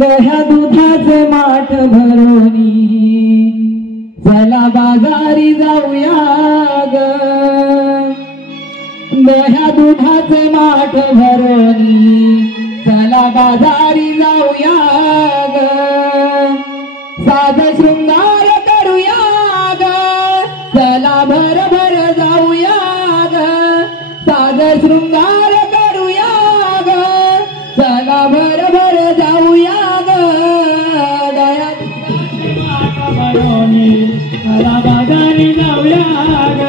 दह्या दुधाचे माठ भरोनी चला बाजारी जाऊया ग दह्या दुधाचे माठ भरोनी चला बाजारी जाऊया ग साध शृंगार करूया ग चला भर भर जाऊया ग साध शृंगार करूया ग चला भर भर जाऊया ग दया चला बाजारी जाऊया ग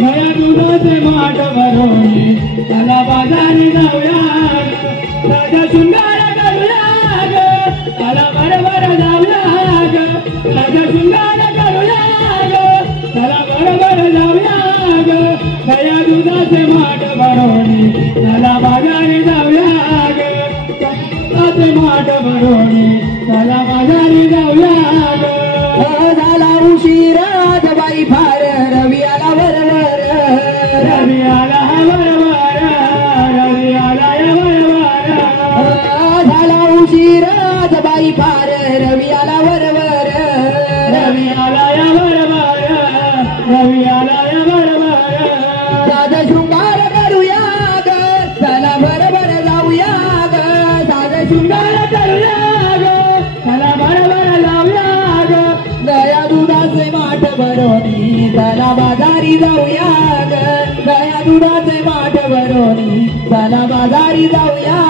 दया दुधाचे माठ भरोनी चला बाजारी जाऊया ग साधा शृंगार करूया ग चला भर भर जाऊया ग साधा शृंगार करूया ग चला भर भर जाऊया ग दया दुधाचे माठ भरोनी चला बाजारी जाऊया ग दुधाचे माठ भरोनी चला बाजारी जाऊया ग झाला उशीर बाई फार रवी आला बरोबर रवी आला बरोबर रवी आला बरोबर झाला उशीर बाई फार रवी आला बरोबर रवी आला बरोबर रवी आला बरोबर साधा शृंगार करूया ग चला बरोबर जाऊया ग साधा शृंगार करूया ग चला बरोबर जाऊया ग दया दुधाचे माठ भरोनी चला बाजारी जाऊया ग दया दुधाचे माठ भरोनी चला बाजारी जाऊया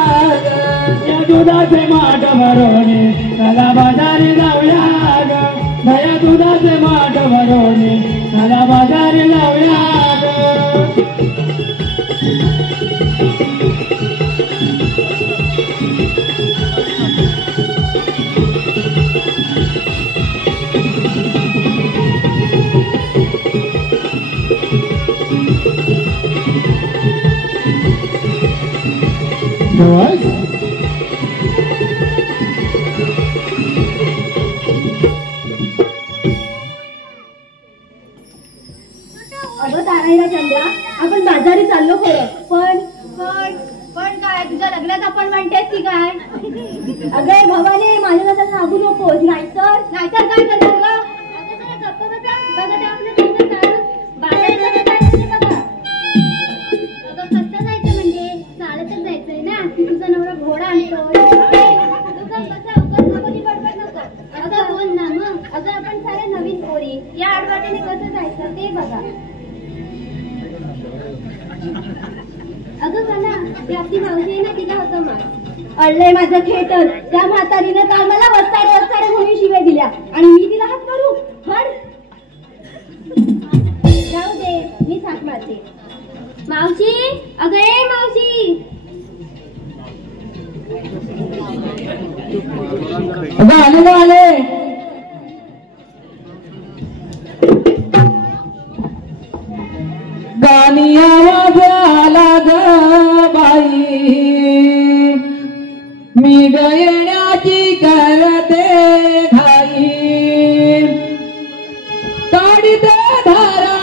ग दया दुधाचे माठ भरोनी चला बाजारी जाऊया ग दया दुधाचे माठ भरोनी चला बाजारी जाऊया ग अगं ताराईला चंद्रा आपण बाजारी चाललो खरं पण पण पण काय तुझ्या लग्नात आपण म्हणतेस की काय अगं भवानी माझ्या नंतर सांगू नकोस नाहीतर काय करणार ग अगं बोल ना मग. अगं आपण सारे नवीन पोरी, या आडवाटेने कसं जायचं ते बघा. अगं कला, ती आपली मावशी आहे ना, तिला होतं मग अडलंय माझं थिएटर. त्या म्हातारीने काल मला वस्ताडे वस्ताडे म्हणून शिव्या दिल्या आणि मी तिला हात करू पण जाऊ दे, मी साथ मारते. मावशी, अगं ए मावशी. आले गाणी आवाजाला ग बाई, मी गयण्याची करते घाई. काढीते धारा,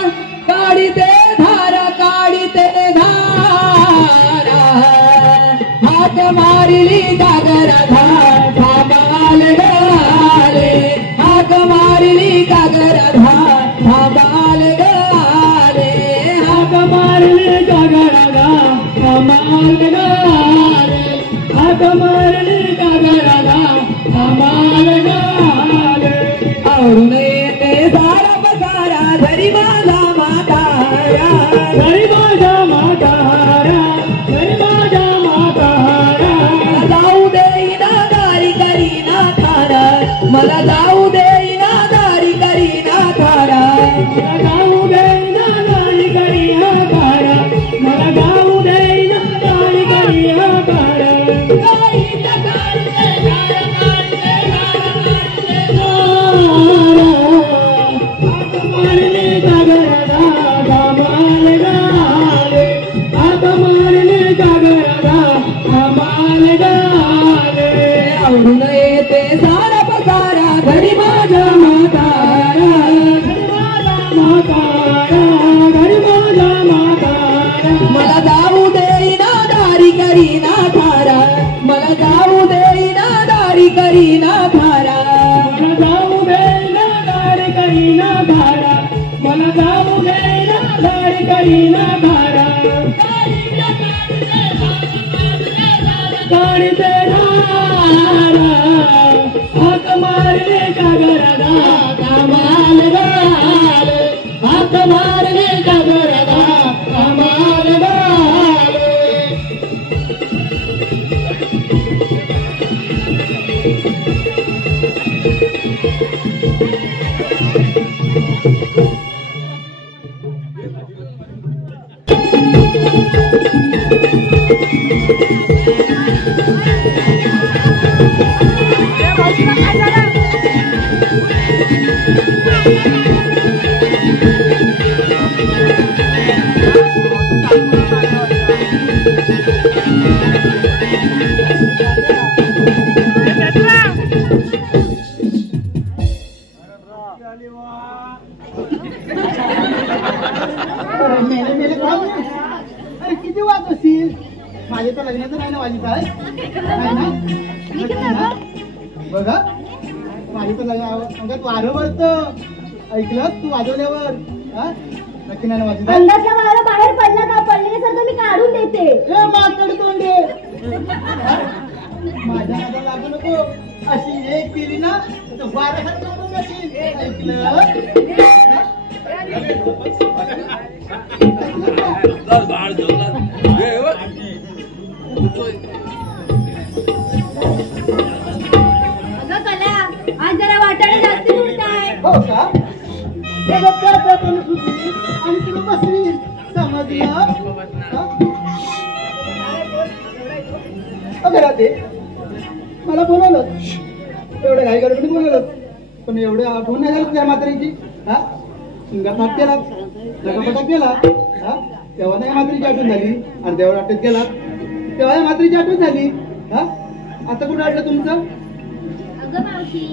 काढीते धारा, काढीते धारा, हात मारिली गागराधा थांबाल गाले, हाक मारिली गागराधा थांबाल गाले, हाक मारिली गागराधा थांबाल गाले, हाक मारिली गागराधा थांबाल गाले. आवडून येते सारा पसारा घरी माझा म्हातारा, घरी माझा म्हातारा, घरी माझा म्हातारा. जाऊ देईना दारी करीना थारा, मला जाऊ देईना दारी करीना थारा, मला जाऊ देईना दारी करीना थारा, मला जाऊ देईना दारी करीना थारा. आवडून येते सारा पसारा घरी माझा म्हातारा, घरी माझा म्हातारा, घरी माझा म्हातारा. मला जाऊ देईना दारी करीना थारा, मला जाऊ देईना दारी करीना थारा, मला जाऊ देईना दारी करीना थारा, मला जाऊ देईना दारी करीना थारा. काढीते धारा, हाक मारले गागराधा कमाल गाले, हाक मारले गागराधा कमाल गाले. किती वाद असतील माझ्या तर लग्नाचं नाही ना वाजी काय बघा माझ्या तर लग्न वारं वरत ऐकलं तू वाजवल्यावर नक्की नाही वाजी अंगातल्या वारा बाहेर पडला का पडल्यासारखं मी काढून देते. माकड तोंडे माझ्या हातात लागू नको अशी एक केली ना तर वाऱ्यासारखं अशी ऐकलं अगं कला, आज जरा वाटाणे जास्त उठताय. हो का आणि तुला बसली समजलं घरात मला बोलवलं एवढं घाई गडबडी बोलवलं पण एवढं आठवण नाही झालं त्या म्हातारीची सिंगार केला नकापटा केला तेव्हा नाही म्हातारीची आठवण झाली आणि तेव्हा अटक केला तेव्हा म्हातारीची आठवण झाली आता कुठं अडलं तुमचं? अगं मावशी,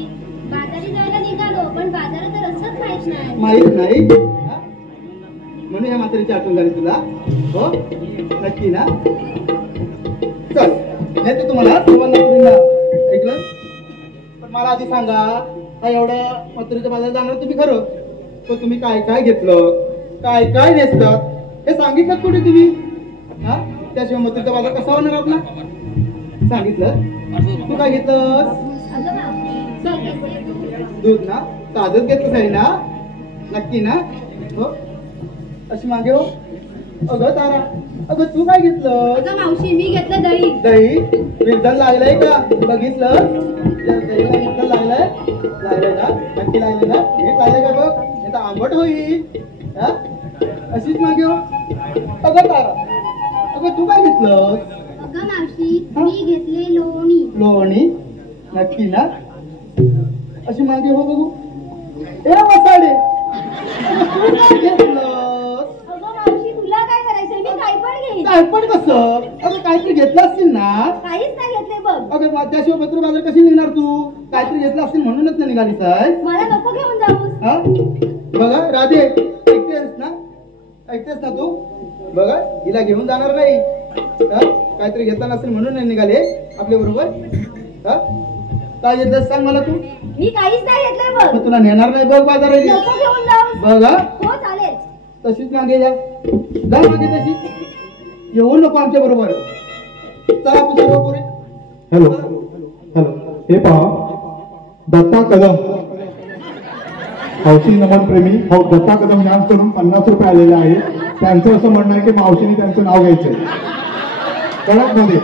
बाजारी जायला निघालो पण बाजारात रस्ताच माहित नाही म्हणून ह्या म्हातारीची आठवण झाली तुला. हो नक्की ना चल नाही तुम्हाला ऐकलं पण मला आधी सांगा हा एवढा म्हातारीच्या बाजारात जाणार तुम्ही खरं पण तुम्ही काय काय घेतलं काय काय नेसतात हे सांगितलं कुठे तुम्ही त्याशिवाय म्हातारीचा बाजार कसा होणार आपला सांगितलं. तू काय घेतलंस? अगं मावशी, दूध घेतलंय. दूध ना? ताजच घेतलंस आहे ना? नक्की ना? हो अशी मागे हो. अगं तारा, अगं तू काय घेतलं? अगं मावशी, मी घेतलं दही. दही विरजण लागलंय का? बघितलं दहीला विरजण लागलंय? लागलंय ना? नक्की लागलंय ना? हे लागलंय का बघ? हे तर आंबट होईल. अशीच मागे हो. अगं तारा, अगं तू काय घेतलं? अगं मावशी, मी घेतले लोणी. लोणी नक्की ना? अशी मागे हो बघू. ए वसाडे, तू काय घेतलं? अगं मावशी, तुला काय करायचंय? मी काय पण घेईन. काय पण कसं? अगं काहीतरी घेतलं असतील ना? काहीच नाही घेतले बघ. अगं त्याशिवाय पत्र बाजार कशी निघणार तू? काहीतरी घेतलं असतील म्हणूनच ना निघाली साहेब. मला नको घेऊन जाऊस. हा बघा राधे, ऐकतेस ना तू? बघा हिला घेऊन जाणार नाही. काहीतरी घेतला नसेल म्हणून नाही निघाले आपल्या बरोबर. काय घेतलं सांग मला तू? मी काहीच नाही घेतलंय बघ. मग तुला नेणार नाही बघ बाजारात. नको घेऊन जाऊस. बघा हो चालेल. तशीच मागे जा मागे तशीच येऊ नको आमच्या बरोबर. चला आपण सर्व पुरे. हॅलो हॅलो, हे पहा दत्ता कदम, हौशी नमन प्रेमी दत्ता कदम यांकडून 50 रुपये आलेले आहे. त्यांचं असं म्हणणं आहे की मावशीने त्यांचं नाव घ्यायचंय. कळत मध्ये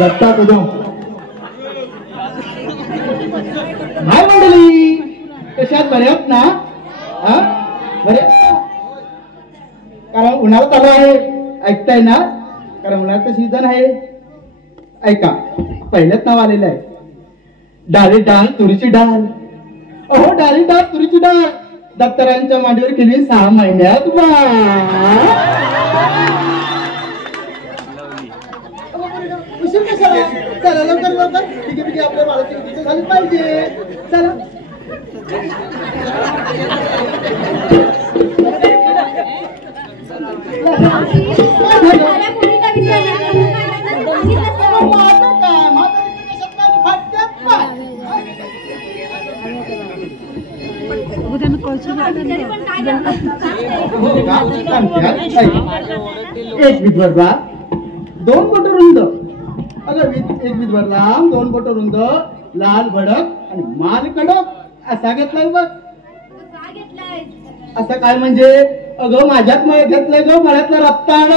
दत्ता कदम. काय मंडळी, कशात बऱ्यात ना? बरे, कारण उन्हाळा चालू आहे. ऐकताय ना? कारण उन्हाळ्याचं सीझन आहे. ऐका, पहिल्याच नाव आलेलं आहे. डाळी डाळ तुरीची डाळ. अहो डाळी डाळ तुरीची डाळ दत्तरांच्या मांडीवर केली 6 महिन्यात. उशीर कशाला? चला लवकर लवकर. ठीक आहे, आपल्या बाळाची उद्या झाली पाहिजे. चला. एक विधवरला 2 बोट रुंद. अगं एक विधवर लांब 2 बोट रुंद, लाल भडक आणि माल कडक असा घेतलाय बघ. असं काय म्हणजे? अगं माझ्यात मळ घेतलंय ग, मळ्यातलं रत्ताळ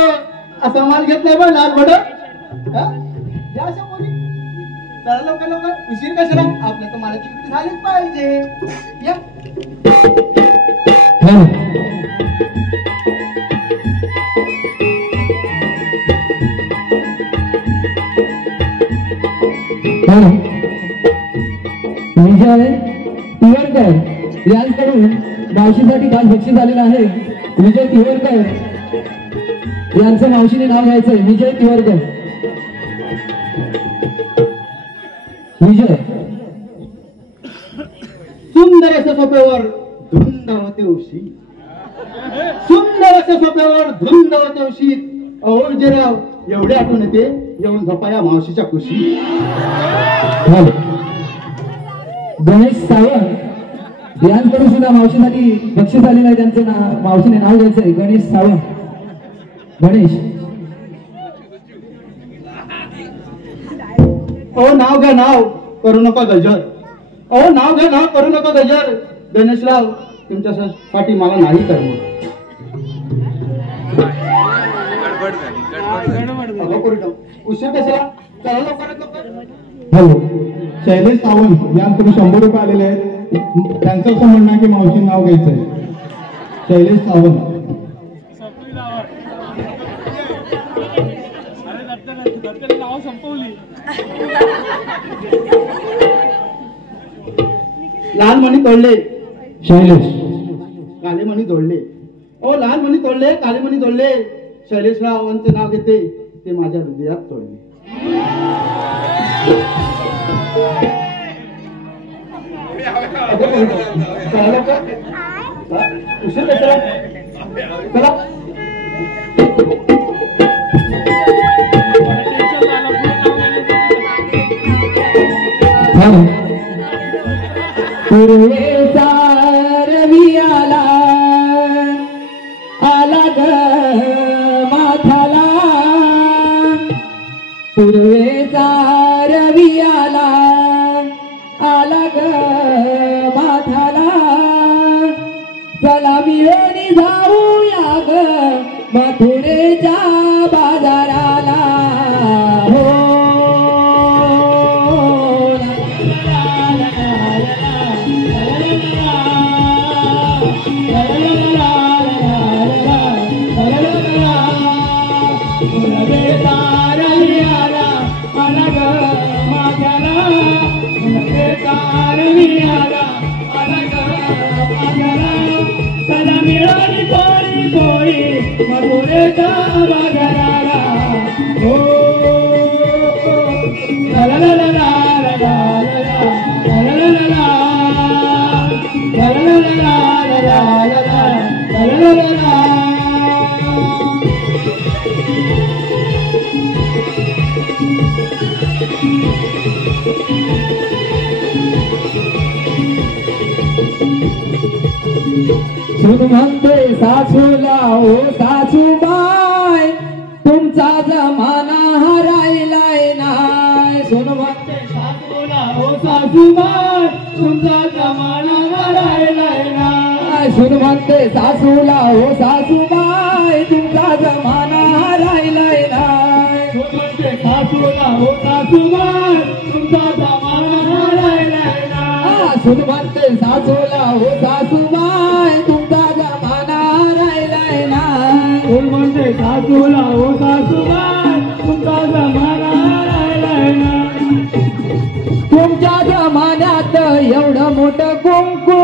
असा माल घेतलाय बघ, लाल भडक. या अशा कोणी? चला लवकर लवकर. उशीर कशाला? आपल्या तर मालाची विक्री झालीच पाहिजे. या विजय तिवरकर यांकडून मावशीसाठी खास बक्षीस आलेलं आहे. विजय तिवरकर यांचं मावशीने नाव घ्यायचंय. विजय तिवरकर. विजय सुंदर अशा सोप्यावर धुंद होते उशी. सुंदर अशा सोप्यावर धुंद होते उशी. अहो विजयराव, एवढे आठवण येते येऊन झोपाया मावशीच्या कुशी. गणेश सावंत यांकडून सुद्धा मावशीसाठी बक्षीस आलेलं आहे. त्यांचं मावशीने नाव घ्यायचंय. गणेश सावंत. गणेश. अहो नाव घ्या, नाव करू नका गजर. अहो नाव घ्या, नाव करू नका गजर. गणेशराव, तुमच्यासाठी मला नाही करमत. उशीर कशाला? चला लवकरात लवकर. हॅलो, शैलेश सावंत यांकडून 100 रुपये आलेले आहेत. त्यांचं असं म्हणणं आहे की मावशी नाव घ्यायचंय. शैलेश सावंत. लाल मणी तोडले. शैलेश. काले मणी जोडले. ओ लाल मणी तोडले, काले मणी जोडले. शैलेशरावांचे नाव घेते, ते माझ्या हृदयात तोडले. उशीर कशाला? चला. पूर्वेचा रवी आला ग माथाला. पूर्वे पूर्वेचा रवी आला आला ग माथाला चला मिळून जाऊया ग मथुरेच्या बाजाराला हो मथुरेच्या बाजाराला हो ला ला ला ला ला ला ला ला ला ला सुन म्हणते सासूला ओ सासूबाई तुमचा जमाना हरायलाय नाय सुन म्हणते सासूला ओ सासूबाई तुमचा जमाना हरायलाय नाय सुन म्हणते सासूला ओ सासूबाई तुमचा जमाना हरायलाय नाय सुन म्हणते सासूला ओ सासूबाई तुमचा जमाना हरायलाय नाय सुन म्हणते सासूला ओ सासूबाई तुमचा जमाना हरायलाय नाय सुन म्हणते सासूला ओ सासूबाई तुमचा जमाना हरायलाय नाय तुमच्या जमान्यात एवढं मोठं कुंकू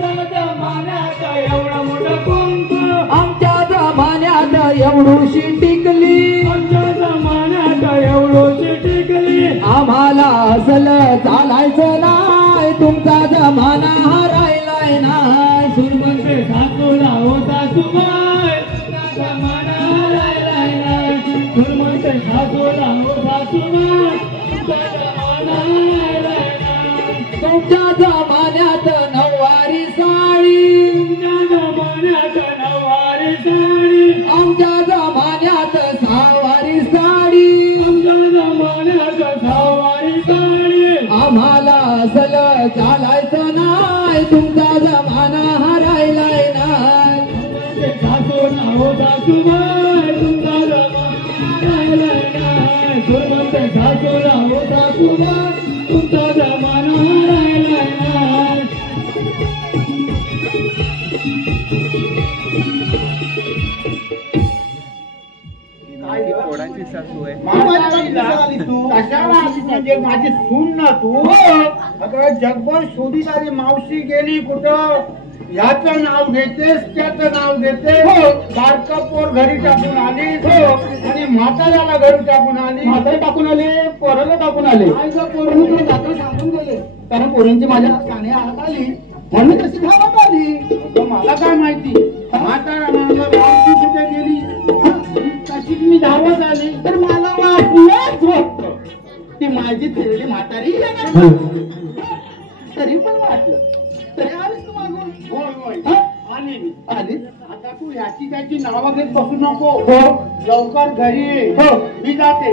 तुमच्या जमान्यात एवढं मोठं कुंकू आमच्या जमान्यात एवढूशी टिकली आमच्या जमान्यात एवढूशी टिकली आम्हाला असलं चालायचं नाही तुमचा जमाना हरायलाय नाय सुन म्हणते सासूला ओ सासूबाई तुमचा जमाना हरायलाय नाय सुन म्हणते सासूला ओ सासूबाई तुमचा जमाना हरायलाय नाय तुमच्या जमान्यात नऊवारी साडी तुमच्या जमान्यात नऊवारी साडी आमच्या जमान्यात सहावारी साडी आमच्या जमान्यात सहावारी साडी आम्हाला असलं चालायचं नाही तुमचा जमाना हरायलाय नाय सासूला ओ सासूबाई तुमचा जमाना हरायलाय नाय सुन म्हणते सासूला ओ सासूबाई तुमचा जमाना हरायलाय नाय म्हणजे माझी सून ना तू अगं जगभर शोधित आली मावशी गेली कुठं याचं नाव घेतेस त्याचं नाव घेते बारका पोर घरी टाकून आली आणि म्हाताऱ्याला घरी टाकून आली म्हातारी टाकून आले पोराला टाकून आले पोरांनी तुला जाता सांगून गेले कारण पोरांची माझ्या काने आत आली म्हणून तशी धावत आली मला काय माहिती म्हातारा म्हणलं मावशी कुठे गेली तशी मी धावत आली तर मला वाटलंच होतं ती माझी थेरडी म्हातारी तरी पण वाटलं तरी आलीस तू मागून होय आली मी आली आता तू याची त्याची नावं घेत बसू नको लवकर घरी ये मी जाते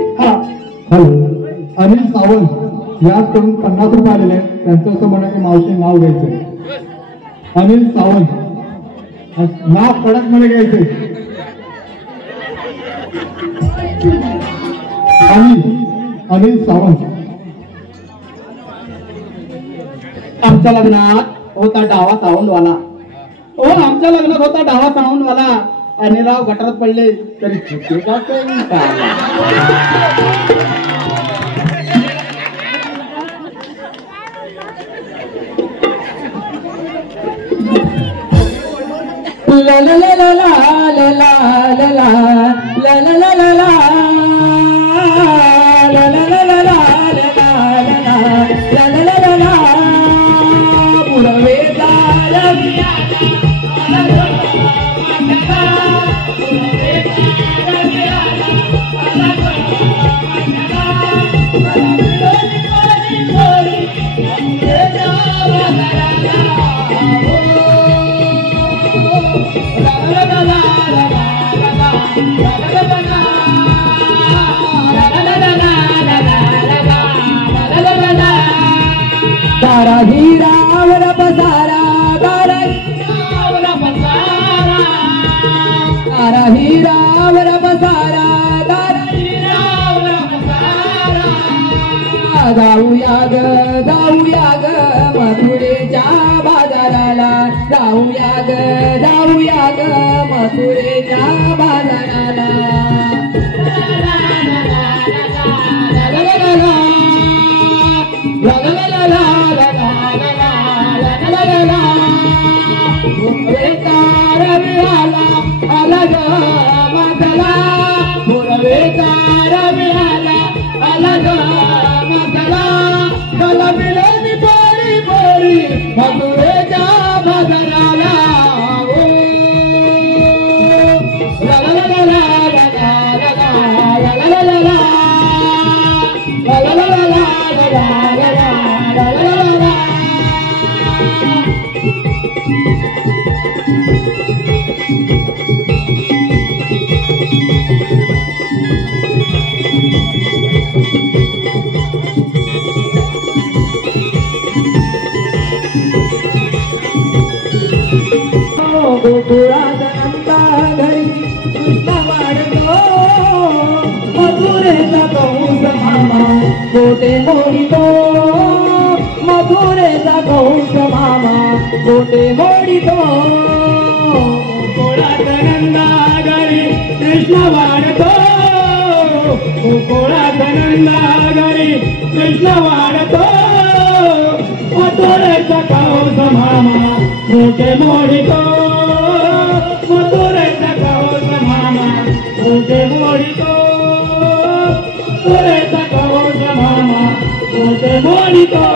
अनिल सावंत याचकडून 50 रुपये आलेले आहेत त्यांचं असं म्हणणं की मावशी नाव घ्यायचंय अनिल सावंत नाव कडक मध्ये घ्यायचंय अनिल सावंत आमच्या लग्नात होता डावा सावंतवाला आमच्या लग्नात होता डावा सावंतवाला आणि राव गटारात पडले तरी चुके का ला ला ला ला ला ला ला ला ला ला ला la la la la la la la la la la जाऊया ग मथुरेच्या बाजाराला जाऊया ग मथुरेच्या बाजाराला आला ग माथला आला ग माथला मला मिळाली पोरी पोरी मथुरेच्या बाजाराला गोकुळात नंदा घरी कृष्ण वाढतो मथुरेचा कंस मामा गोटे मोडितो मथुरेचा कंस मामा गोटे मोडितो गोकुळात नंदा घरी कृष्ण वाढतो गोकुळात नंदा घरी कृष्ण वाढतो मथुरेचा कंस मामा गोटे मोडितो मथुरेचा कंस मामा गोटे मोडितो मथुरेचा कंस मामा गोटे मोडितो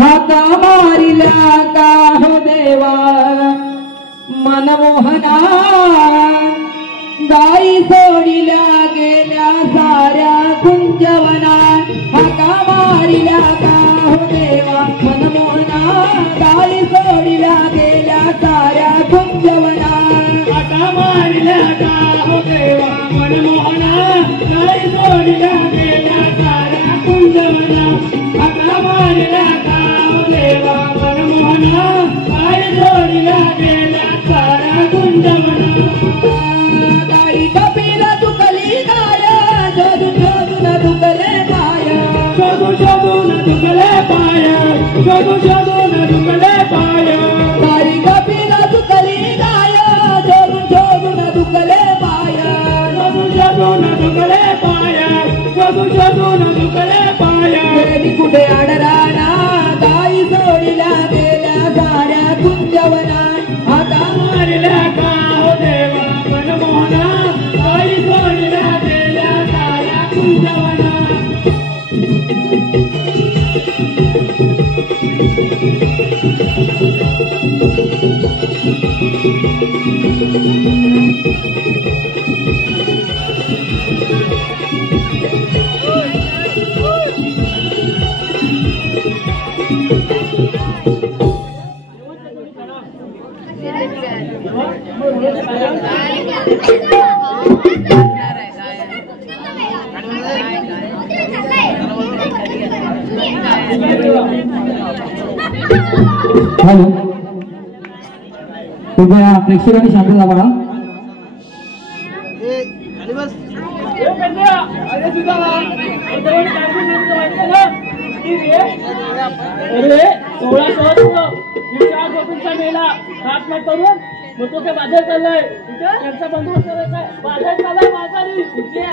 हाका मारिला का हो देवा मनमोहना गाई सोडिल्या गेल्या साऱ्या कुंजवना हाका मारिला का हो देवा मनमोहना गाई सोडिल्या गेल्या साऱ्या कुंजवना हाका मारिला का हो देवा मनमोहना गाई सोडिल्या गेल्या साऱ्या कुंजवना हाका मारिला का हो देवा मनमोहना गाई सोडिल्या गेल्या साऱ्या कुंजवना गाई कपिला तुकली गाय शोधून शोधून तुकले पाय शोधून शोधून तुकले पाय शोधून शोधून तुकले पाय गाई कपिला तुकली गाय शोधून शोधून तुकले पाय शोधून शोधून तुकले पाय शोधून शोधून तुकले पाय गेली कुठे आडराना गाई सोडिल्या गेल्या साऱ्या कुंजवना हाका मारिला का हो देवा मनमोहना गाई सोडिल्या गेल्या साऱ्या कुंजवना Thank you. हॅलो, कृपया प्रेक्षकांनी शांतता बघा. अरे 16 मेला हात मार करून मग तो काय बाजार चाललाय त्यांचा बंदोबस्त करायचा आहे. बाजार चाललाय बाजारी कुठल्या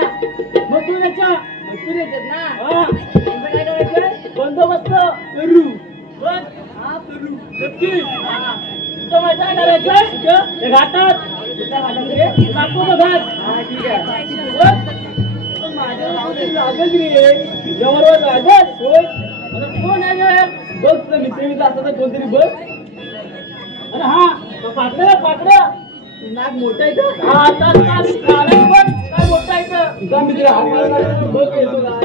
मग तू याच्या ना काय करायचंय बंदोबस्त करू बघ हा करू नक्की तुझं माझ्या करायचंय हे घाटात कापू बघात हा ठीक आहे बघ माझ्या नावाने लागत रे तुझ्याबरोबर लागत होय आता कोण आहे बघ तुझा मित्र असं तर कोणतरी बघ. अरे हा पाकडं नाग मोठा आहे का हा आता काय मोठा आहे का तुझा मित्र बघ येतो काय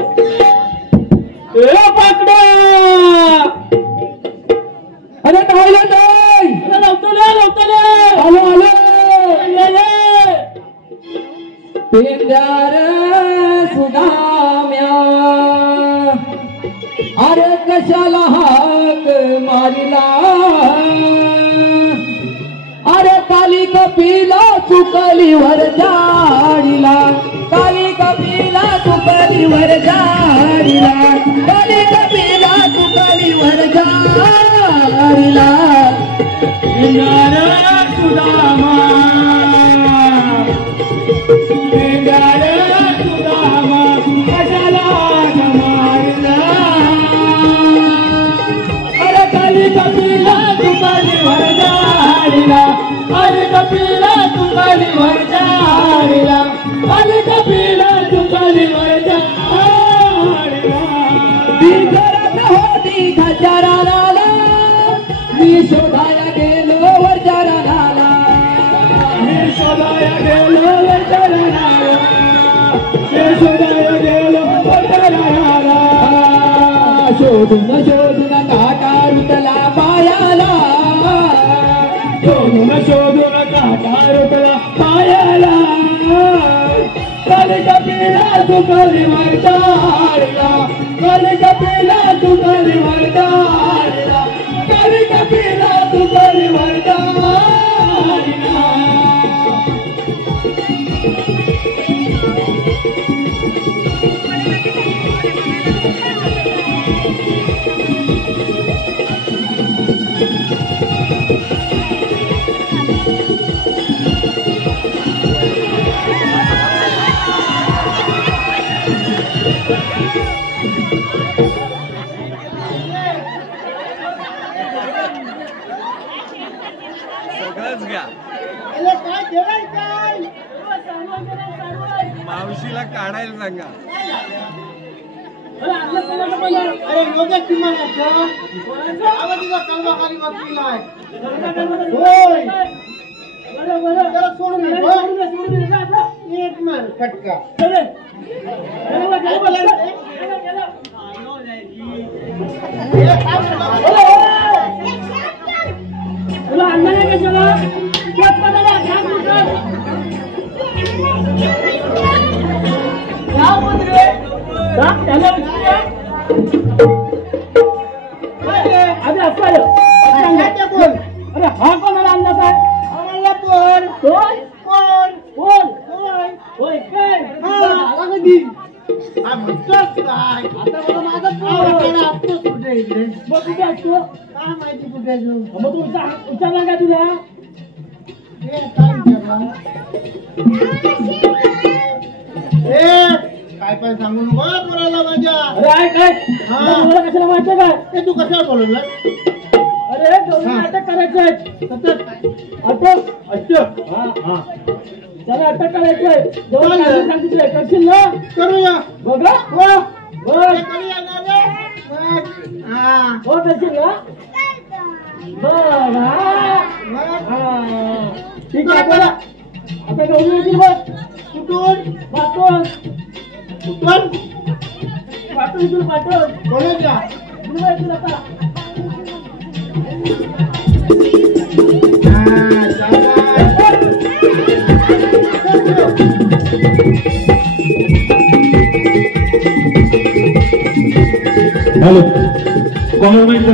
पाकडा. अरे नाही नाही लवकर आलो पेंद्यार सुदाम्या अरे कशाला हाक मारिला अरे काली कपिला चुकलीवर झाडीला काली कपिला चुकलीवर झाडीला काली कपिला चुकलीवर झाडीला सुदामा कशाला मारिला अरे काली कपिला चुकलीवर झाडीला अरे कपिला चुकलीवर झाडीला अरे कपिला चुकलीवर झाडीला बिगरत होती खचाराला मी शोधाया गेलो वरचाराला मी शोधाया गेलो वरचाराला मी शोधाया गेलो वरचाराला शोधून काटा रुतला पायाला शोधून काटा रुतला पायाला काली कपिला चुकलीवर झाडीला काली कपिला चुकलीवर झाडीला काली कपिला चुकलीवर झाडीला. मावशीला काढायला सांगा. अरे योग्य किमान आवाजीचा कलमा खाली बसलेला होय जरा सोडून एक मान फटका तुला अन्न नाही कशाला अरे हा कोणाला अंदाज आहे आम्हाला कोण कोण कोण कोण होय काय म्हणतोच काय आता मला माझा असतोच कुठे इकडे मग कुठे असतो काय माहिती कुठे मग तू विचारला का तुला काय काय सांगू नको पोराला माझ्या. अरे आहे काय मला कशाला माहिती काय ते तू कशाला बोलवलं अरे गौरी अटक करायचंय सतत अटक अटक हा त्याला अटक करायचंय जेव्हा सांगितलंय करशील ना करूया बघा हो बघ करूया ना रे हा हो करशील ना बघ हा ठीक आहे बोला आता गौरी येतील बघ कुठून पाठवून कुठून पाठवून तुला पाठवून बोलायच्या तुला येतील आता हॅलो गव्हर्नमेंट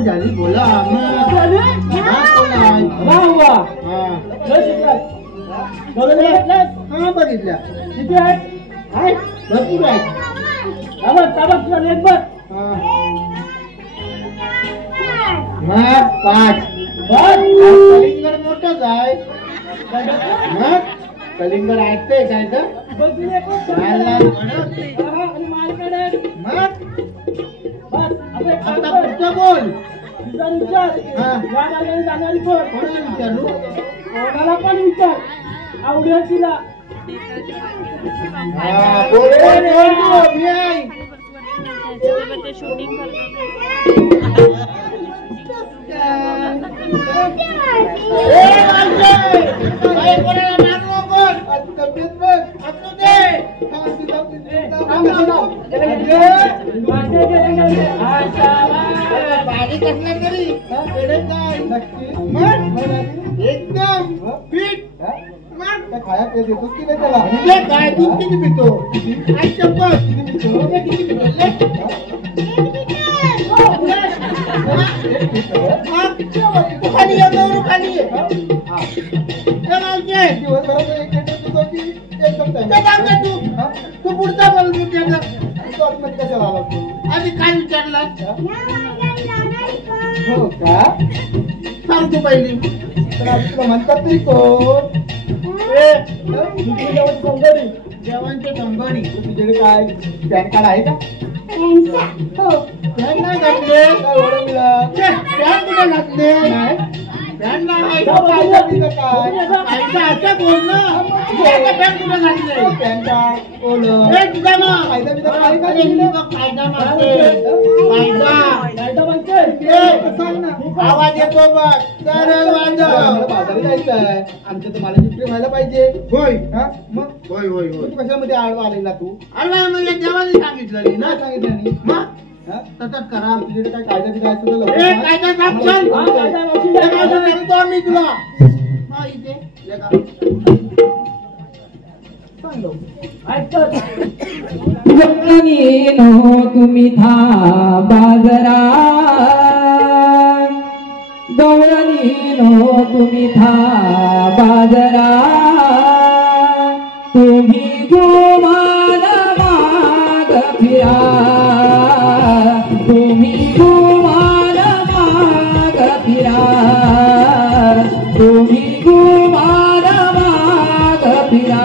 झाली बोला बघितल्या किती आहेत भरपूर आहेत पाच कलिंगड मोठंच आहे कलिंगड ऐकते काय तर आता पुढचं बोल जाणारी विचारू कोणाला पण विचार आवडेल तिला बोल मी आहे शूटिंग एकदम फिट खाया पे देतो की नाही त्याला काय दूध किती पितो काय चप्पल किती पितो किती खाली खाली तू पुढचा बोल कशाला आला तू आधी काय विचारला हो का सांगतो पहिली तर आधी तुला म्हणतात तरी कोण जेवणचे कंपनी तुझ्याकडे काय पॅन कार्ड आहे का हो पॅन नाही घातले पॅन कुठे घातले पॅन नाही काय बोल ना पॅन कुठे घातले पॅन कार्ड बोल तुझा ना आवाज येतो बघ तर बाजारी जायचं आहे आमच्या तर मला चिपरी व्हायला पाहिजे होय मग होय होय होय कशामध्ये आडवा आलेला तू आडवा म्हणजे देवाने सांगितलं ना सांगितलं मग तसंच करा तुझ्याकडे काय कायदा सांगतो आम्ही तुला इथे तुम्ही था बाजरा गवळणीनो तुम्ही था बाजरा तुम्ही गुमान माग फिरा तुम्ही गुमान माग फिरा तुम्ही गुमान माग फिरा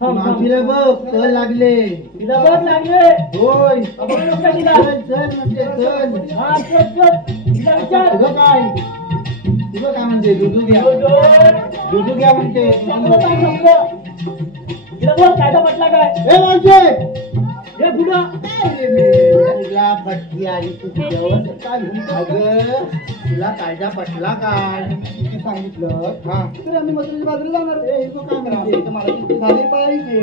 मावशीला बघ चल लागले तिला बघ लागले होय आपण नको तिला चल म्हणते चल हा चल तिला विचार तुझं काय म्हणते दुधू घ्या दुधू घ्या म्हणते तिला बघ कायदा पटला काय ए मावशे हे बुडा तुला पटली आली तुझ्यावर काय अगं तुला कायदा पटला काय किती सांगितलं हा तर आम्ही मजुरीच्या बाजूला जाणार ए तू काय म्हणते तर मला किती झाली पाहिजे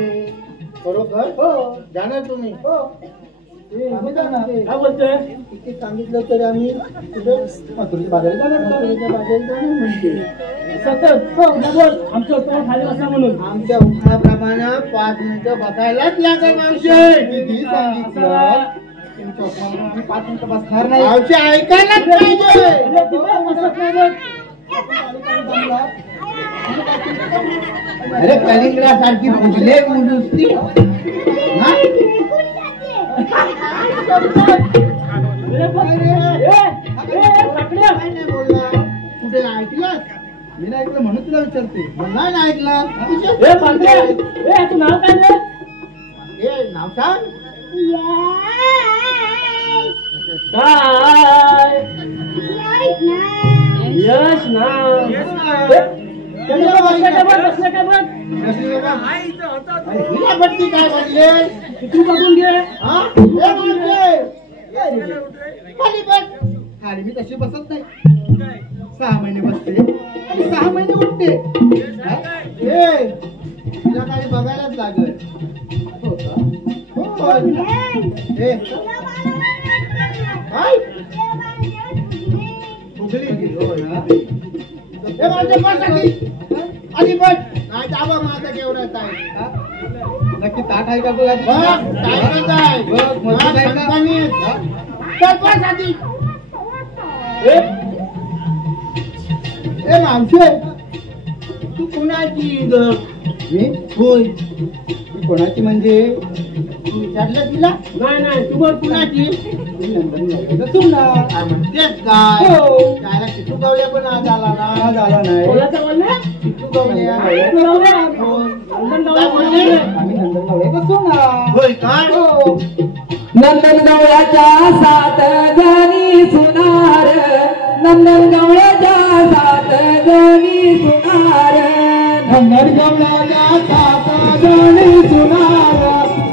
बरोबर हो जाणार तुम्ही हो आम्ही जाणार काय बोलतोय किती सांगितलं तरी आम्ही तुझं मजुरीच्या बाजूला जाणार म्हणते सतत हो बोल आमचं उत्तर खाली बसा म्हणून आमच्या उठाप्रमाणे 5 मिनिटं बसायलाच लागेल मावशे किती सांगितलं तुमच्या उठाप्रमाणे आम्ही 5 मिनिटं बसणार नाही मावशे ऐकायलाच पाहिजे अरे तिला बसत नाही बघ अरे कलिंगडासारखी फुगले नुसती अरे बघ नाही बोलला कुठे ऐकलं मी नाही ऐकलं म्हणून तुला विचारते नाही ऐकलं ए पांढऱ्या ए तू नाव काय रे हे नाव सांग काय यश नाव बसलं काय बघ हिला बट्टी काय म्हणले तू बघून घे हा खाली बस खाली मी तशी बसत नाही 6 महिने बसते 6 महिने उठते तिला काही बघायलाच लागल काय आधी पण काय दाबा माझा केवढाच आहे नक्की ताट आहे का बघा मावशे तू कोणाची मी होय कोणाची म्हणजे तू विचारलं तिला नाही तू बोल कुणाची म्हणतेस काय त्याला किटू गवल्या पण आज आला नाही कोणाचा बोलले किटू गवल्या आम्ही नंदनगावल्या बसून होय काय नंदनगवळ्याच्या 7 जणी सुनार नंदनगवळ्याच्या 7 जणी सुनार नंदनगावल्या 7 जणी सुनार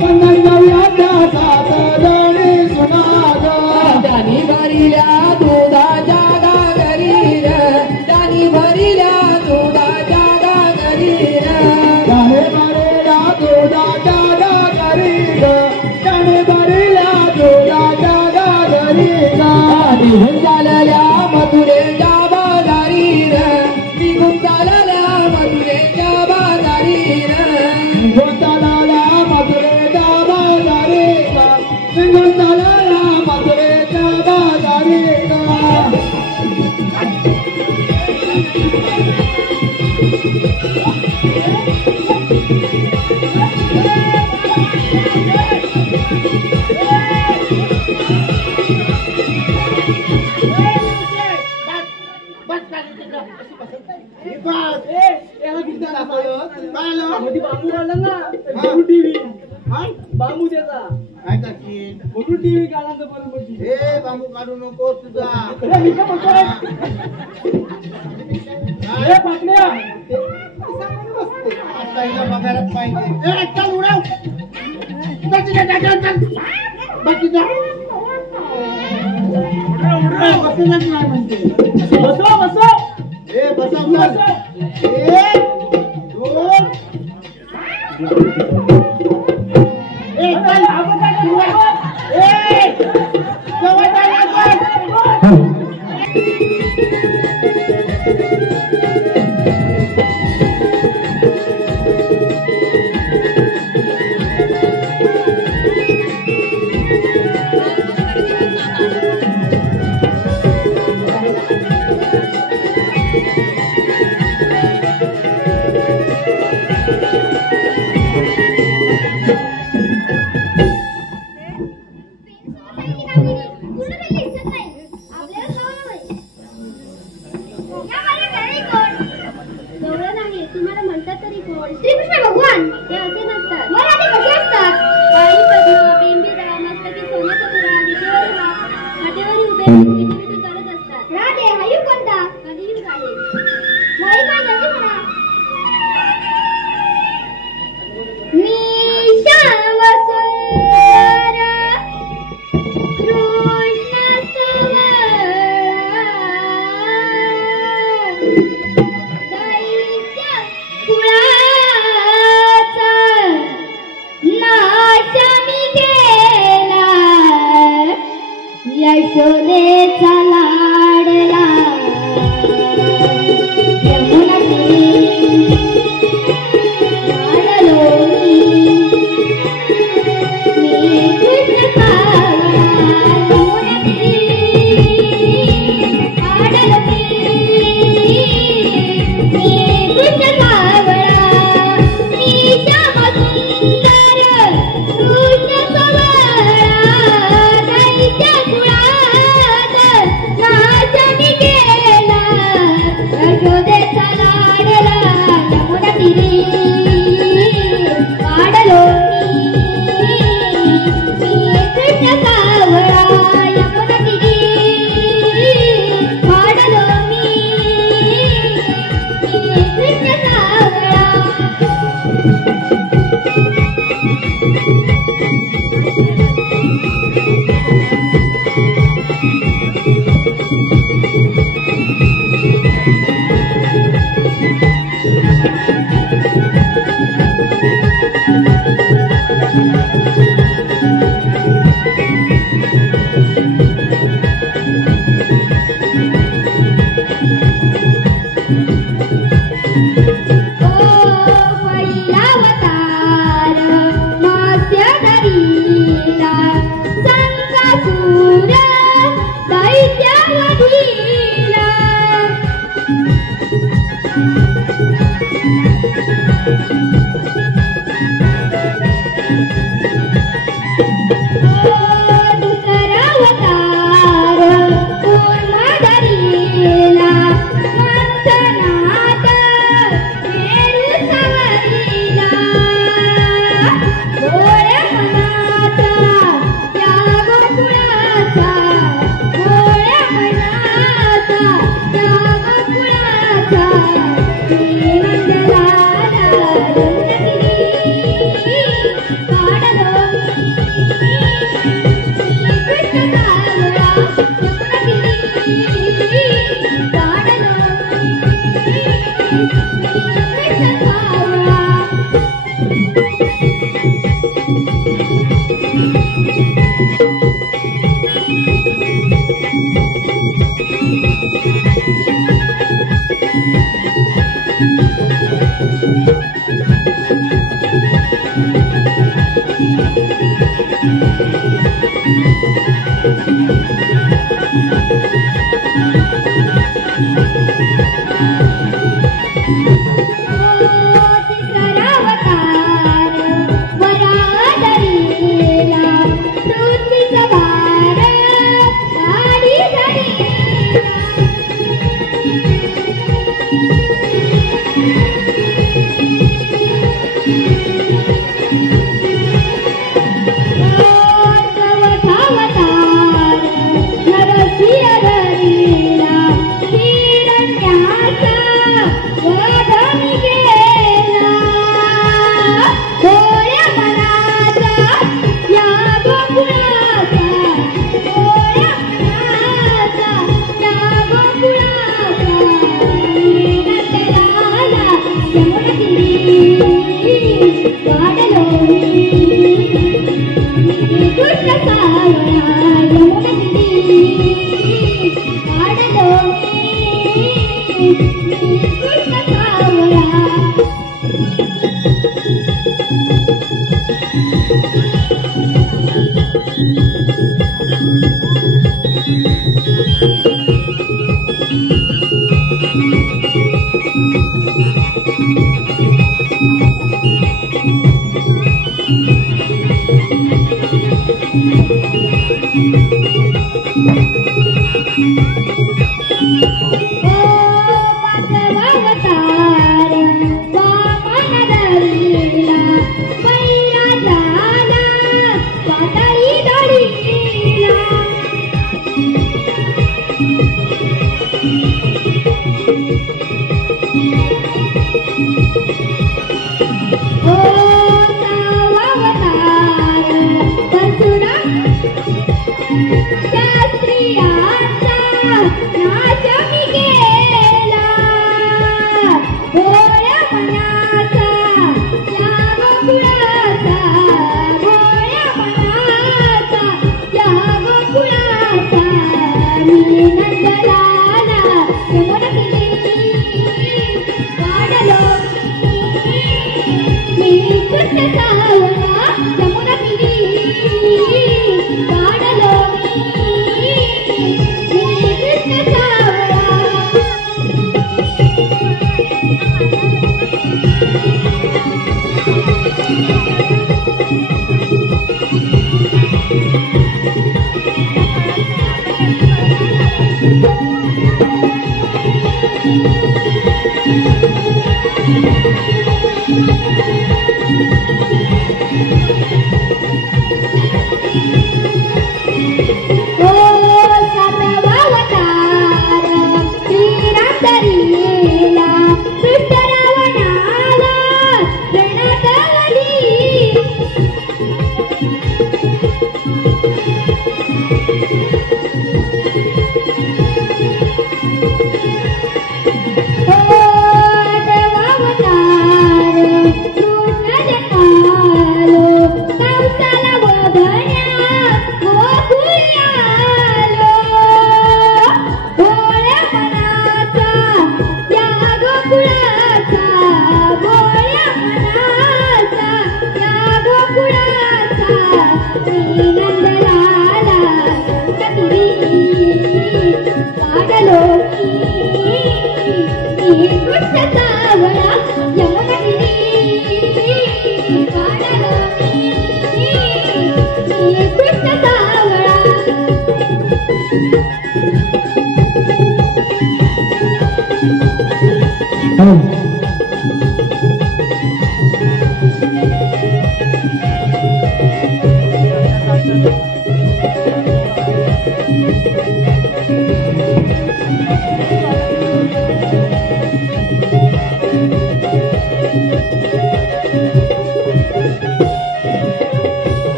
नंदनगावल्या 7 जणी सुनार त्यांनी भरिल्या दुधाच्या गागरीर त्यांनी भरिल्या दुधाच्या गागरीर त्याने भरल्या दुधाच्या गागरीर त्याने भरल्या दुधाच्या गागरीर निघून चालल्या मथुरेच्या बाजारीर निघून चालल्या मथुरेच्या बाजारीर गोताला मधुरेच्या बाजारीत गोताला मधुरेच्या बाजारीत बांबू आला ना टीव्ही बांबू त्याचा काय करशील म्हणून टीव्ही काढायचं बरोबर हे बांबू काढू नको तुझा पाकड्या बघायलाच पाहिजे चल उडव बसूनच नाही म्हणते बसव हे बसव चल 1 2 कोण? श्रीकृष्ण भगवान. ते असे नसतात. मग आधी कसे असतात? पायी पद्म, बिंबिरा, मस्तकी सोन्याचा तुरा, वाटेवरी उभे किती करत असतात. राधे हा युग कोणता? कलियुग आहे. वय काय जल्दी म्हणा. मी श्याम सुंदर कृष्ण सुवर्ण दैत्य कुळाचा नाश मी केला, यशोदेचा लाडला यमुना तीरी लाडलो मी कृष्ण सावळा यमुना तीरी लाडलो मी कृष्ण सावळा. मी श्याम सुंदर कृष्ण सुवर्ण दैत्य कुळात नाश मी केला, यशोदेचा लाडला यमुना तीरी लाडलो मी कृष्ण सावळा यमुना तीरी लाडलो मी कृष्ण सावळा. पहिलावतार मास्य धरीला संकासूर दैत्य वधीला. दुसरावतार कूर्म धरीला मंथनात मेरू सवरीला. गोळ्या मनाचा त्या गोकुळाचा, गोळ्या मनाचा त्या गोकुळाचा श्रीमंगलाला यमुनगिरी काढलो कृष्ण सावळा यमुनगिरी काढलो कृष्ण सावळा. तिसरावतार वराधरीला पृथ्वीचा भार गाडी धरीला. चौथावतार नरसिंह धरीला हिरण्याचा वध मी केला. गोळ्या मनाचा या गोकुळाचा, गोळ्या मनाचा या गोकुळाचा नंदलाला यमुना तीरी काढलो मी कृष्ण सावळा यमुना तीरी काढलो मी कृष्ण सावळा. पाचवावतार वामन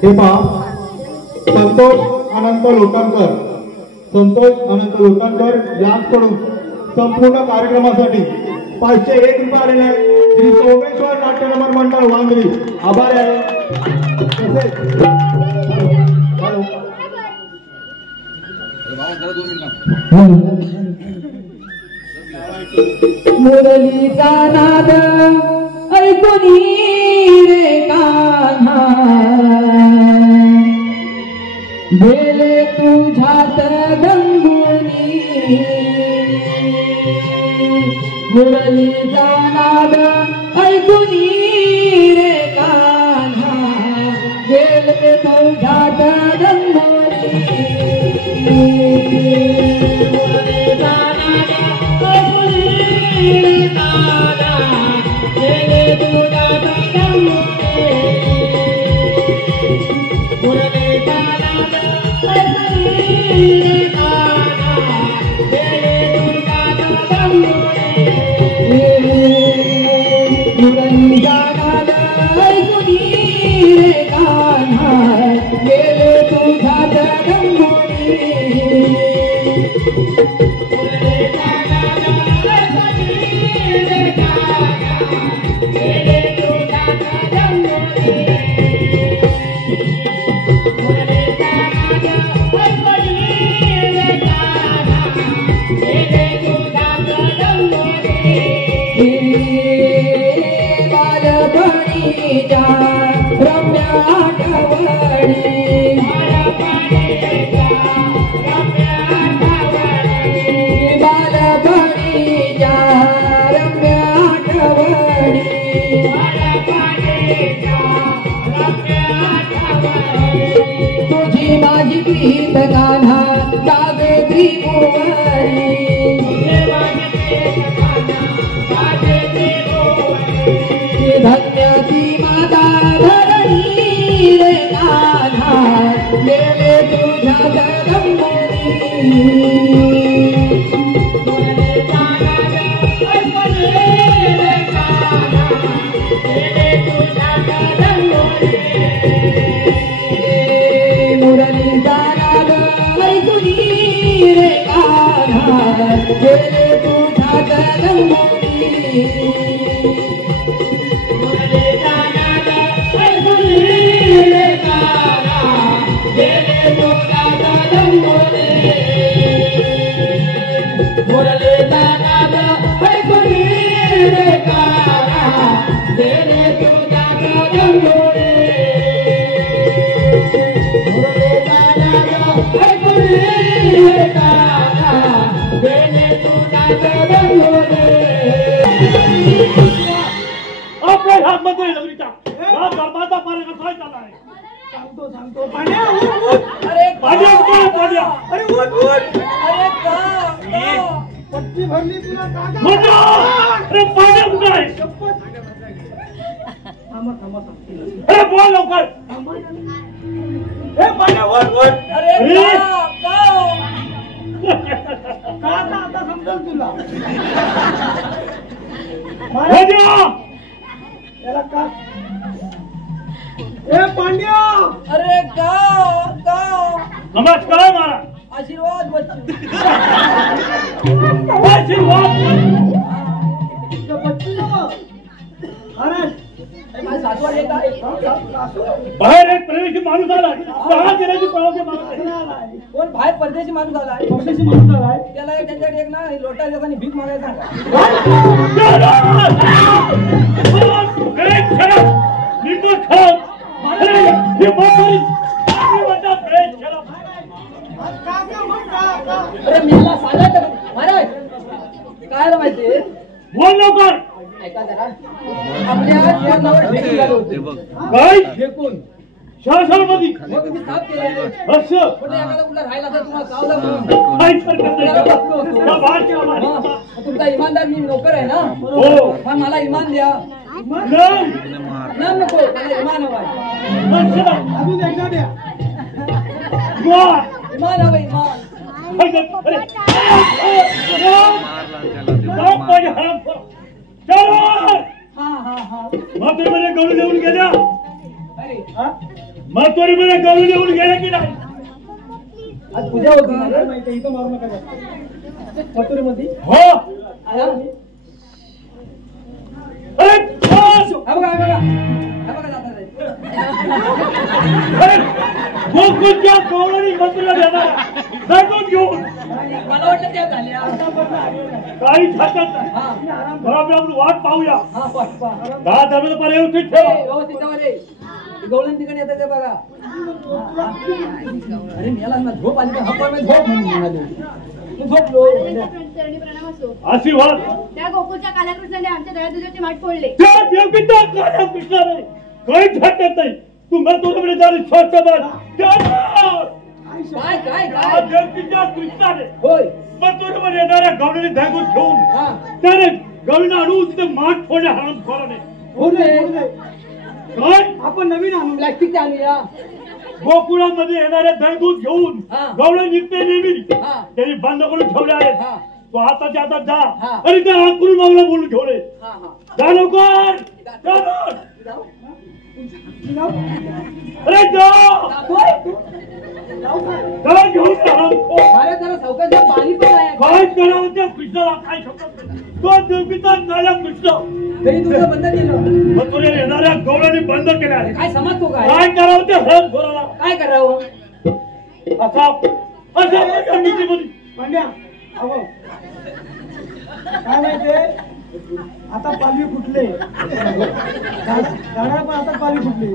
हे पहा, संतोष अनंत लोटणकर यांकडून संपूर्ण कार्यक्रमासाठी 501 रुपये आलेले श्री सोमेश्वर नाट्यरमण मंडळ वांद्री आभारी आहे. मुरलीचा नाद ऐकून रे कान्हा गेले तुझ्यात गंगुनी. मुरलीचा नाद ऐकून रे कान्हा गेले तुझ्यात गंगुनी. मुरलीचा नाद ऐकून रे कान्हा गेले तुझ्यात गंगुनी. मुरलीचा नाद ऐकून रे कान्हा गेले तुझ्यात गंगुनी. मुरलीचा नाद ऐकून रे कान्हा गेले तुझ्यात गंगुनी. मुरलीचा नाद ऐकून रे कान्हा गेले तुझ्यात गंगुनी. मुरलीचा नाद ऐकून रे कान्हा गेले तुझ्यात गंगुनी. बालपणीच्या रम्य आठवणी बालपणीच्या रम्य आठवणी तुझी माझी प्रीत कान्हा तागे त्रिभुवनी. धन्य ती माता धरणी रे कान्हा गेले तुझ्यात गंगुनी. मुरलीचा नाद ऐकून रे कान्हा गेले तुझ्यात गंगुनी. मुरलीचा नाद ऐकून रे कान्हा गेले तुझ्यात गंगुनी. मुरलीचा नाद ऐकून ह्या मंत्री नगरीचा ह्या धर्माचा पार कसा चालला आहे सांगतो पाण्या अरे पाण्या अरे उठ अरे का पट्टी भरली तुला का अरे पाण्या कुठे आहे थांबा अरे बोल लवकर हे पाण्या उठ अरे का आता समजेल तुला याला का ए पांड्या अरे गाव नमस्कार महाराज आशीर्वाद बच्चू आशीर्वाद बाहेर एक परदेशी माणूस आला सहा जणांची पळवते माणूस कोण बाहेर परदेशी माणूस आलाय त्याला त्यांच्याकडे एक ना लोटा देताना भीक मागायचा अरे मेला सांगा महाराज काय माहितीये बोल लवकर ऐका जरा आपल्या नावावर ढेकून झाले होते काय ढेकून शासनामध्ये मग तुम्ही साफ केले असं पण एखादा कुठला राहिला तर तुम्हाला चावलं म्हणून काय करत त्या बाहेरची आवाज हा, तुमचा इमानदार मी नोकर आहे ना हो हा मला इमान द्या नाही नाम नको मला इमान हवाय असं अजून एकदा द्या वा इमान हवं इमान मातोरीमध्ये गवळी देऊन गेल्या अरे हा मातोरीमध्ये गवळी देऊन गेल्या की नाही आज पूजा होती ना माहिती इथं मारू नका मथुरेमध्ये हो अरे गोकुळच्या गवळणी मंत्रीला देणार दाखवून घेऊन मला वाटलं त्या झाल्या काही खातात नाही बरोबर आपण वाट पाहूया हा पाहा 10 दरवाजा पर्यंत व्यवस्थित ठेवा व्यवस्थित ठेवा रे गवळण तिकडे येतात ते बघा अरे मेला ना झोप आली का हप्पा मी झोप म्हणून म्हणाले तू झोपलो चरणी प्रणाम असो आशीर्वाद त्या गोकुळच्या काल्याकृष्णाने आमच्या दया दुधाची माठ फोडले त्या देवकीचा काळ्या कृष्णाने काही घटत नाही तुम्हाला तुझ्याकडे जाणे स्वस्त काय काय त्या देवकीच्या कृष्णाने होय मथुरेमध्ये येणाऱ्या गवळीने धागून घेऊन हा त्याने गवळीने आणून तिथे माठ फोडणे हराम खोराने हो रे काय आपण नवीन आणू प्लास्टिक आणूया गोकुळामध्ये येणाऱ्या दहीदूध घेऊन हा. गवळे निघते नेहमी हा. त्यांनी बंद करून ठेवले आहेत हा तो आताच्या आता जा हा. आणि त्या आकुल मागला बोलून ठेवले हा हा जा लवकर जा लवकर. अरे जा चला घेऊन जा. अरे जरा सावकाश जा, पाणी पण आहे काय करावं त्या कृष्णाला काय शकत नाही. तो देवकीचा काळ्या कृष्ण तरी तुझं बंद केलं मथुरेला येणाऱ्या गवळ्यांनी बंद केले आहे काय समजतो काय काय करावं ते हरम खोराला काय करावं असा असा नीतीमध्ये पांड्या अहो काय माहितीये आता पालवी फुटले झाडा पण आता पालवी फुटली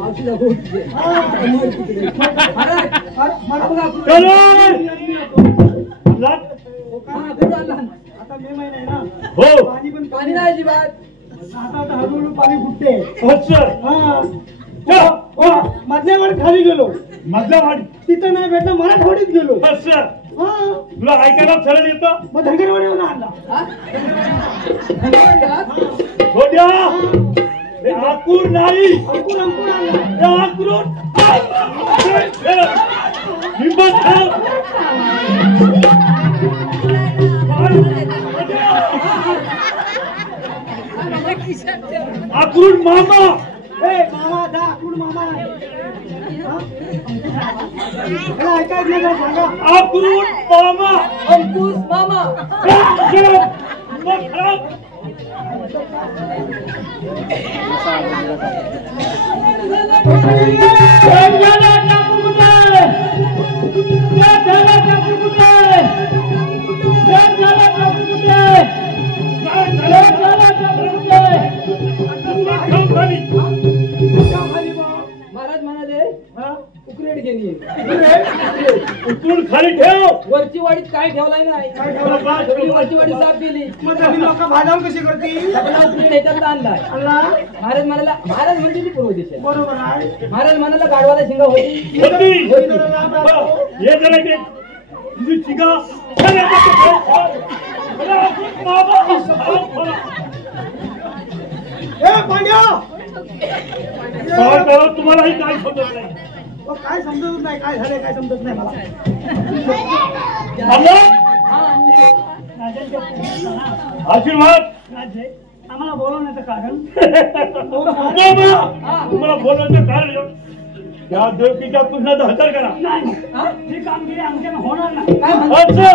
आता मे महिना आहे ना हो पाणी पण पाणी नाही अजिबात आता हळूहळू पाणी फुटते मधल्या वाट खाली गेलो मधल्या वाट तिथं नाही भेटलं मराठवाडीत गेलो तुला ऐकायला सरळ येतं मग धनगरवाडीवर आणला आकूर नाही अंकुर अंकुर आणला आकरून आकरून मामा मामा दा आकुड मामा ऐकायच नाही का सांगा आकरून मामा अंकुश मामा महाराज म्हणाले उकरेड घेणे उचलून खाली ठेव. वरची वाडीत काय ठेवलाय नाही सगळी वरची वाडी साफ केली. लोक भाजावून कशी करतील सगळा उकरेड ह्याच्यात आणलाय. महाराज म्हणाला महाराज म्हणजे ती पूर्व दिशा बरोबर आहे महाराज म्हणाला गाढवाला शिंगा होती होती. हे जरा इकडे. तुझी शिगा काय करा तुम्हालाही काय समजत नाही. काय समजत नाही काय झाले काय समजत नाही मला आशीर्वाद आम्हाला बोलवण्याचं कारण तुम्हाला बोलवण्याचं कारण त्या देवकीच्या पुण्याचा हजर करा. ही कामगिरी आमच्यानं होणार नाही काय म्हणतो अच्छा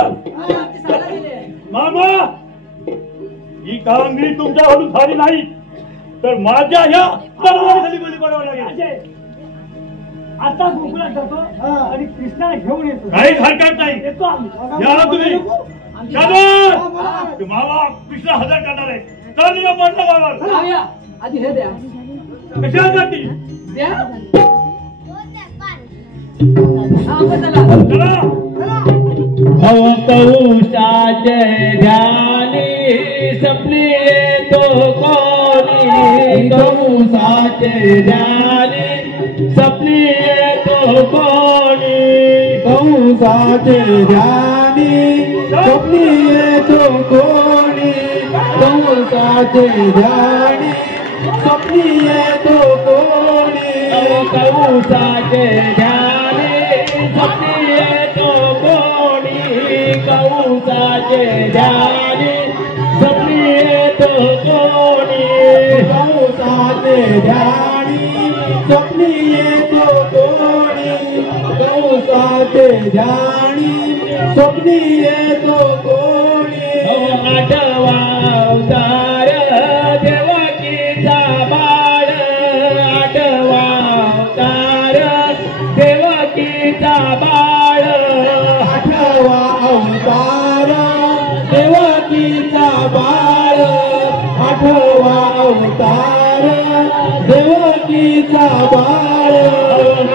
मामा ही कामगिरी तुमच्याकडून झाली नाही तर माझ्या ह्या तलवारीखाली बळी पडावं लागेल. आता गोकुळात जातो आणि कृष्णाला घेऊन येतो काही हरकत नाही. येतो आम्ही या तुम्ही मामा कृष्ण हजर करणार आहे तर या मंडपावर जाऊया. आधी हे द्या कशासाठी द्या चला कौशाचे ध्यानी सपने तो कोणी कौशाचे ध्यानी सपने तो कोणी कौशाचे ध्यानी सपने तो कोणी कौशाचे ध्यानी सपने तो कोणी कौशाचे ध्यानी सपने तो कोणी कौशाचे ध्यानी सपने तो कोणी कौशाचे ध्यानी सपने तो कोणी कौशाचे ध्यानी सपने तो कोणी आठवा अवतार देवकीचा बाळ आठवा अवतार देवकीचा बाळ आठवा अवतार देवकीचा बाळ आठवा अवतार देवकीचा बाळ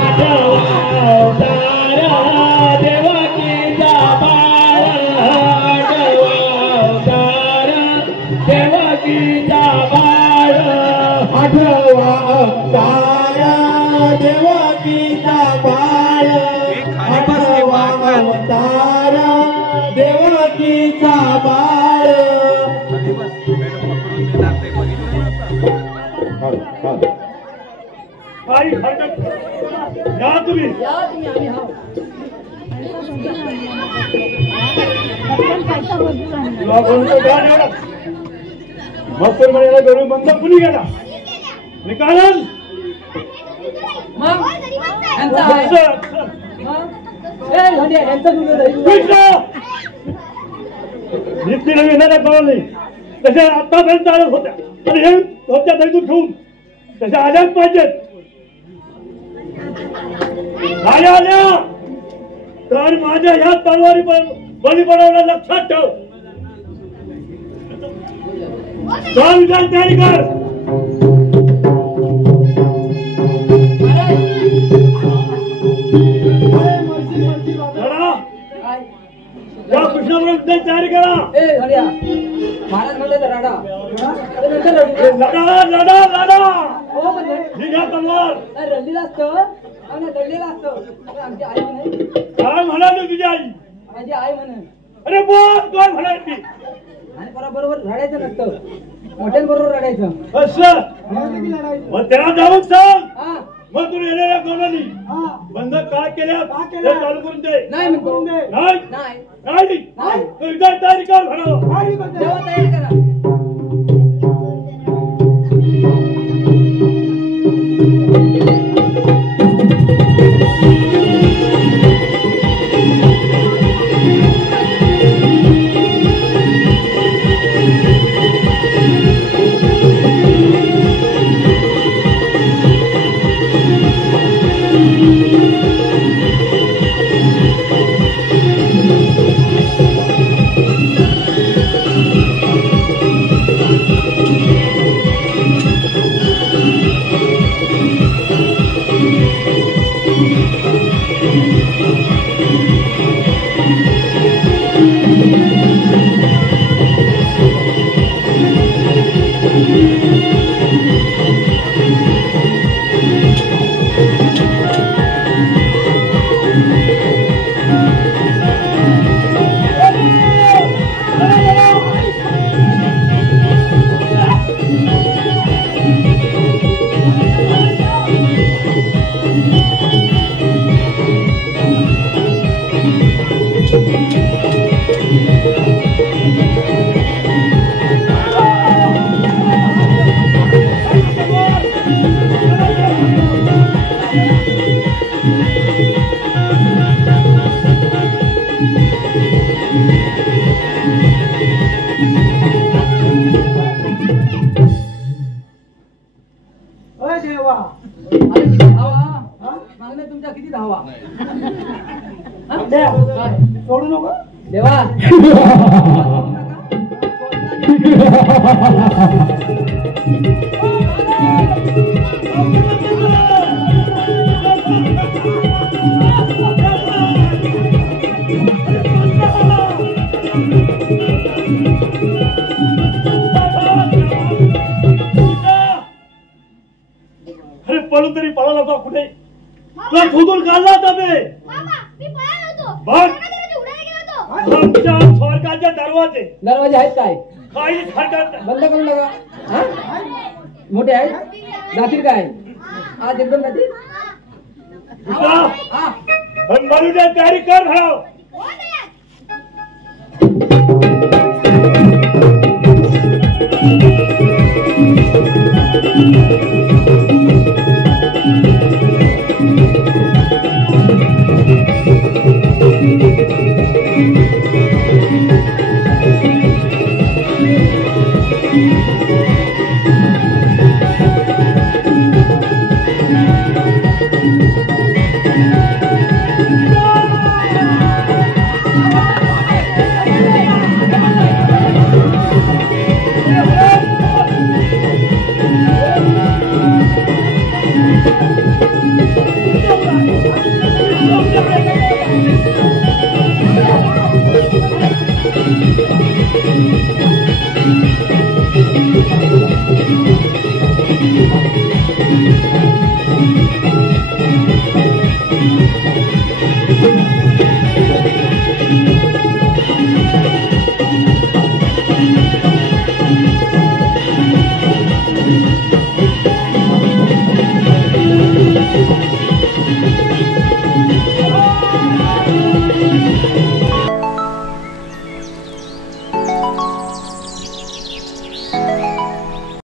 आठवा अवतार देवकीचा बाळ आठवा अवतार देवकीचा बाळ आठवा अवतार देवकीचा बाळ आठवा अवतार देवकीचा बाळ काही हरकत नाही. या तुम्ही या तुम्ही आम्ही हा तुला बोलतो ध्यान एवढं मग तर मला घरून बंद कुणी गेला निकालन मग यांचा आहे ए धोंड्या यांचा दुरून नित्य नवीन येणाऱ्या कळलं तशा आतापर्यंत आल्याच होत्या आणि हे होत्या तरी ठेवून तशा आल्याच पाहिजेत. आल्या तर माझ्या ह्या तलवारी बळी पडवला लक्षात ठेव. विचार तयारी कर. या कृष्णाबरोबर तयारी करा. ए धोंड्या महाराज म्हणले तर राडा लढा लढा लढा हो पण ही घ्या तलवार. रडलेला असतं आणि रडलेला असतं आमची आई म्हणे काय म्हणाली तुझी आई. माझी आई म्हणे अरे बोल काय म्हणाली आणि बरोबर रडायचं नसतं मोठ्यांबरोबर रडायचं असं मग त्याला जाऊन सांग. हा मग तू येणाऱ्या कोणाली बंद काय केल्या ते चालू करून दे. नाही म्हणतो नाही नाही नाही नाही. तू एकदा तयारी कर म्हणावं. तेव्हा तयारी करा देवा अरे किती धावा मागणे तुमच्या किती धावा सोडू नको देवा अरे पळून तरी पळाला होता कुठे तुला शोधून काढला होता मी बघ आमच्या स्वर्गाचे दरवाजे आहेत काय काही हरकत बंद करून टाका हा? मोठे आहेत जातील काय आज एकदम जातील हा मरुद्या तयारी कर भाव Thank you.